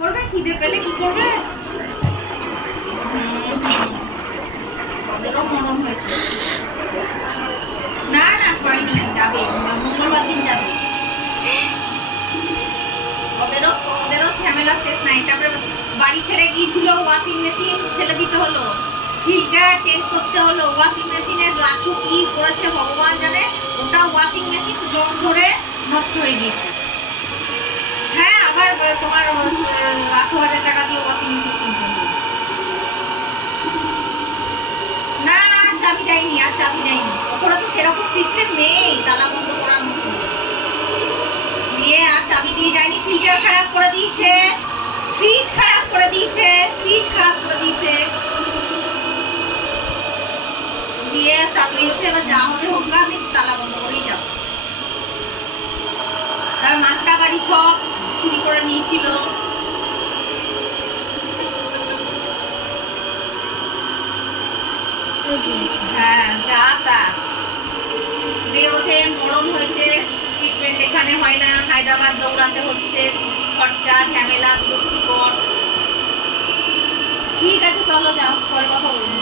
করবে, খিদে পেলে কি করবে? ওদেরও মরণ হয়েছে। না না হয়নি, যাবে মঙ্গলবার দিন যাবে। ওদেরও ঝামেলা শেষ নাই। তারপরে বাড়ি ছেড়ে গিয়েছিল, ওয়াশিং মেশিন ফেলে দিতে হলো, ফিল্টার চেঞ্জ করতে হলো, ওয়াশিং মেশিনের লাচু কি করেছে ভগবান জানে। ওটা ওয়াশিং মেশিন জং ধরে নষ্ট হয়ে গিয়েছে। হ্যাঁ, আবার তোমার 18,000 টাকা দিয়ে ওয়াশিং মেশিন কিনতে হলো। না আর চাবি দেয়নি, আর চাবি দেয়নি। ওপরে তো সেরকম সিস্টেম নেই তালা বন্ধ করার মতো, দিয়ে আর চাবি দিয়ে যায়নি। ফিল্টার খারাপ করে দিয়েছে, ফ্রিজ খারাপ করে দিয়েছে, দিয়ে চাবি হচ্ছে এবার যা হলে হোক, আমি তালা বন্ধ করেই যাবো। তার মাছটা গাড়ি সব চুরি করে নিয়েছিল। হ্যাঁ যা তা দিয়ে বলছে মরণ হয়েছে, ট্রিটমেন্ট এখানে হয় না, হায়দ্রাবাদ দৌড়াতে হচ্ছে, খরচা ঝামেলা বিরক্তিকর। ঠিক আছে চলো যাও, পরে কথা বলবো।